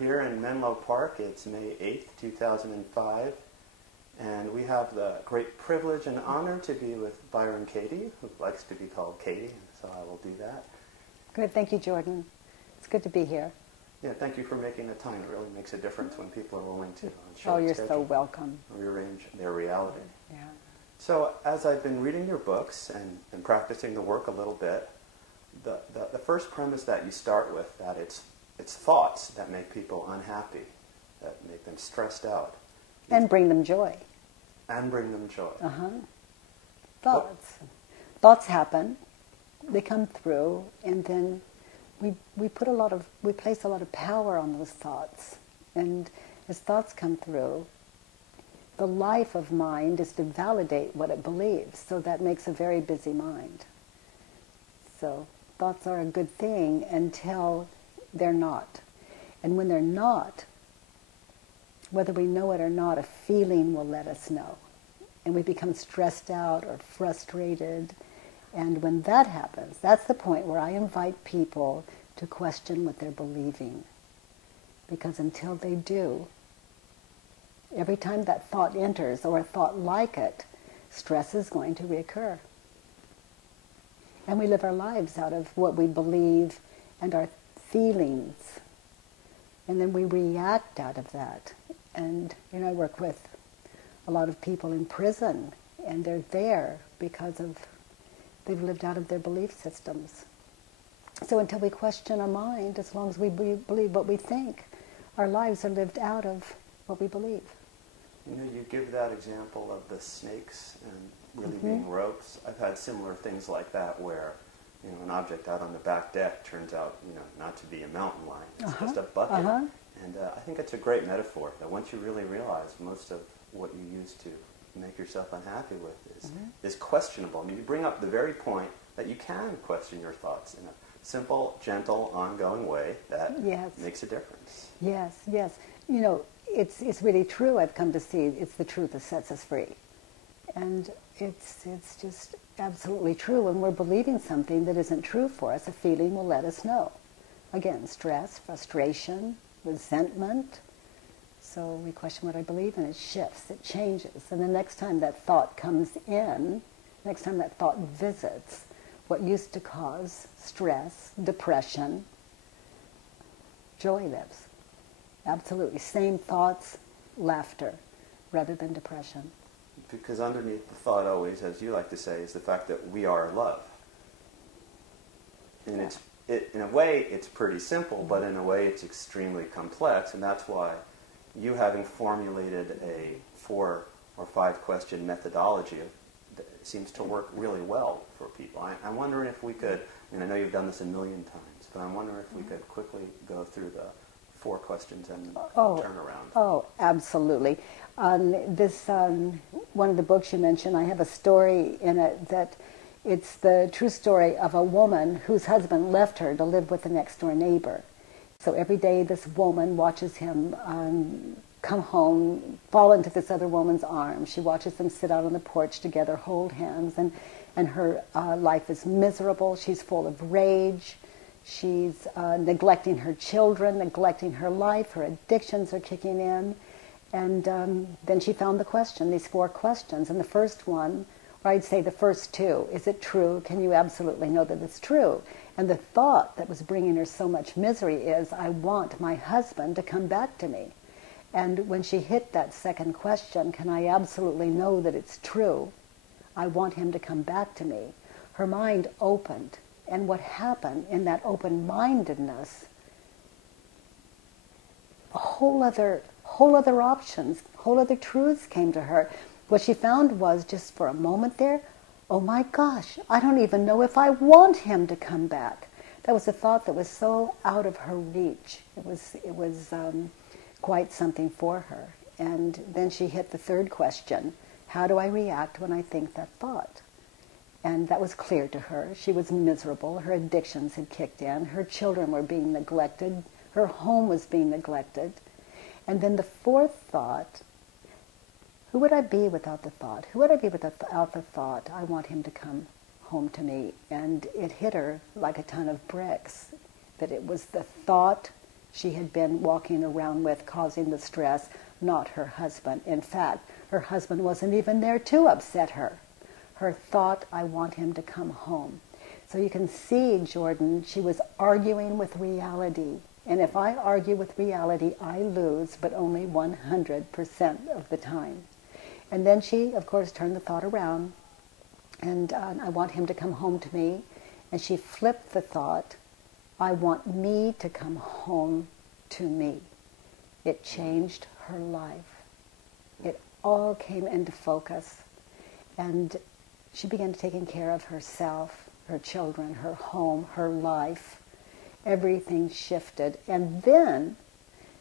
here in Menlo Park. It's May 8th, 2005, and we have the great privilege and honor to be with Byron Katie, who likes to be called Katie, so I will do that. Good, thank you, Jordan. It's good to be here. Yeah, thank you for making the time. It really makes a difference when people are willing to Oh, you're so welcome. Rearrange their reality. Yeah. So as I've been reading your books and practicing the work a little bit, the first premise that you start with, that it's thoughts that make people unhappy, that make them stressed out. And bring them joy. And bring them joy. Thoughts. Thoughts happen. They come through, and then we place a lot of power on those thoughts. And as thoughts come through, the life of mind is to validate what it believes. So that makes a very busy mind. So thoughts are a good thing until they're not. And when they're not, whether we know it or not, a feeling will let us know. And we become stressed out or frustrated. And when that happens, that's the point where I invite people to question what they're believing. Because until they do, every time that thought enters, or a thought like it, stress is going to reoccur. And we live our lives out of what we believe and our feelings. And then we react out of that. And, I work with a lot of people in prison, and they're there because they've lived out of their belief systems. So until we question our mind, as long as we believe what we think, our lives are lived out of what we believe. You give that example of the snakes and really being ropes. I've had similar things like that where, an object out on the back deck turns out, not to be a mountain lion. It's just a bucket. And I think it's a great metaphor that once you really realize most of what you used to make yourself unhappy with is questionable. I mean, you bring up the very point that you can question your thoughts in a simple, gentle, ongoing way that makes a difference. Yes, yes. It's really true. I've come to see it's the truth that sets us free. And it's just absolutely true. When we're believing something that isn't true for us, a feeling will let us know. Again, stress, frustration, resentment. So we question what I believe, and it shifts, it changes. And the next time that thought comes in, next time that thought visits, what used to cause stress, depression, joy lives. Absolutely. Same thoughts, laughter, rather than depression. Because underneath the thought always, as you like to say, is the fact that we are love. And in a way, it's pretty simple, but in a way, it's extremely complex, and that's why you, having formulated a 4 or 5 question methodology, seems to work really well for people. I'm wondering if we could, I know you've done this a million times, but I'm wondering if we could quickly go through the 4 questions and turn around. Oh, absolutely. One of the books you mentioned, I have a story in it that it's the true story of a woman whose husband left her to live with the next door neighbor. So every day this woman watches him come home, fall into this other woman's arms. She watches them sit out on the porch together, hold hands, and her life is miserable. She's full of rage. She's neglecting her children, neglecting her life. Her addictions are kicking in. And then she found the question, these 4 questions. And the first one, or I'd say the first 2, is it true? Can you absolutely know that it's true? And the thought that was bringing her so much misery is, I want my husband to come back to me. And when she hit that second question, can I absolutely know that it's true? I want him to come back to me. Her mind opened. And what happened in that open-mindedness, whole other options, whole other truths came to her. What she found was, just for a moment there, oh my gosh, I don't even know if I want him to come back. That was a thought that was so out of her reach. It was quite something for her. And then she hit the third question, how do I react when I think that thought? And that was clear to her. She was miserable. Her addictions had kicked in. Her children were being neglected. Her home was being neglected. And then the fourth thought, who would I be without the thought? Who would I be without the thought, I want him to come home to me? And it hit her like a ton of bricks, that it was the thought she had been walking around with, causing the stress, not her husband. In fact, her husband wasn't even there to upset her. Her thought, I want him to come home. So you can see, Jordan, she was arguing with reality. And if I argue with reality, I lose, but only 100% of the time. And then she, of course, turned the thought around, and I want him to come home to me. And she flipped the thought, I want me to come home to me. It changed her life. It all came into focus. And she began taking care of herself, her children, her home, her life. Everything shifted. And then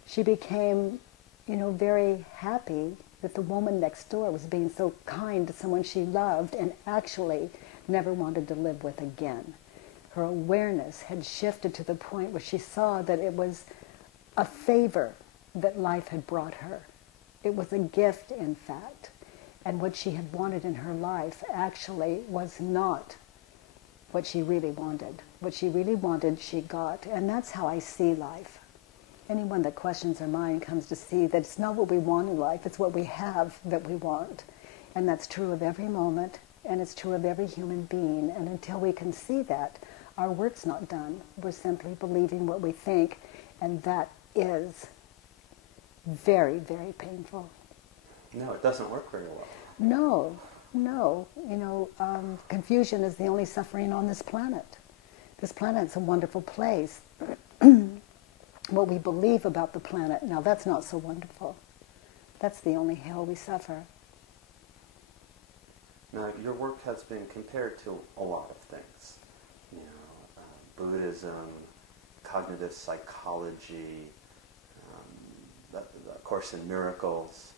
she became, very happy that the woman next door was being so kind to someone she loved and actually never wanted to live with again. Her awareness had shifted to the point where she saw that it was a favor that life had brought her. It was a gift, in fact. And what she had wanted in her life actually was not what she really wanted. What she really wanted, she got. And that's how I see life. Anyone that questions her mind comes to see that it's not what we want in life, it's what we have that we want. And that's true of every moment, and it's true of every human being. And until we can see that, our work's not done. We're simply believing what we think, and that is very, very painful. No, it doesn't work very well. No. Confusion is the only suffering on this planet. This planet's a wonderful place. What we believe about the planet, now that's not so wonderful. That's the only hell we suffer. Now, your work has been compared to a lot of things. Buddhism, cognitive psychology, the Course in Miracles.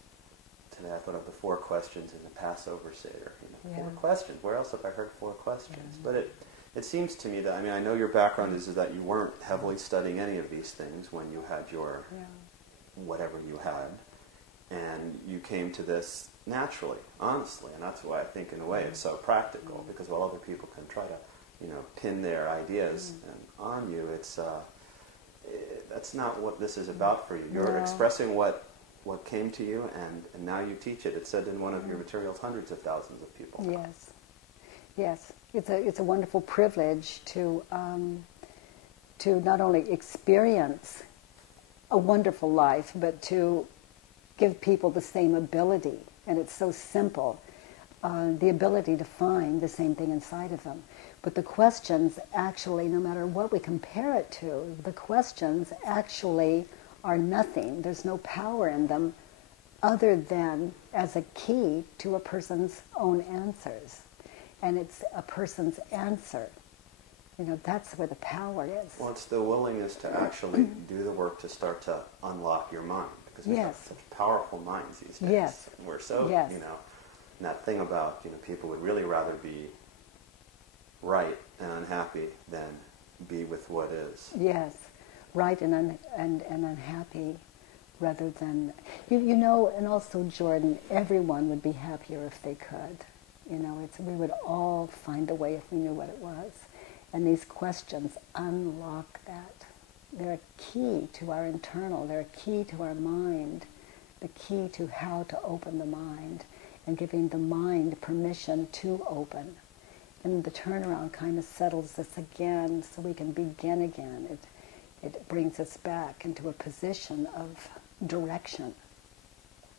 Today I thought of the 4 questions in the Passover Seder. 4 questions. Where else have I heard 4 questions? But it seems to me that, I know your background is that you weren't heavily studying any of these things when you had your whatever you had, and you came to this naturally, honestly, and that's why I think in a way it's so practical, because while other people can try to pin their ideas on you, it's that's not what this is about for you. You're expressing what came to you, and now you teach it. It said in one of your materials, hundreds of thousands of people. Yes. It's a wonderful privilege to not only experience a wonderful life, but to give people the same ability. And it's so simple, the ability to find the same thing inside of them. But the questions actually, no matter what we compare it to, the questions actually are nothing. There's no power in them other than as a key to a person's own answers. And it's a person's answer. That's where the power is. Well, it's the willingness to actually do the work to start to unlock your mind. Because we have such powerful minds these days. Yes. And we're so, and that thing about, people would really rather be right and unhappy than be with what is. Yes, right and unhappy rather than... and also, Jordan, everyone would be happier if they could. We would all find a way if we knew what it was. And these questions unlock that. They're a key to our internal, they're a key to our mind, the key to how to open the mind and giving the mind permission to open. And the turnaround kind of settles us again so we can begin again. It brings us back into a position of direction.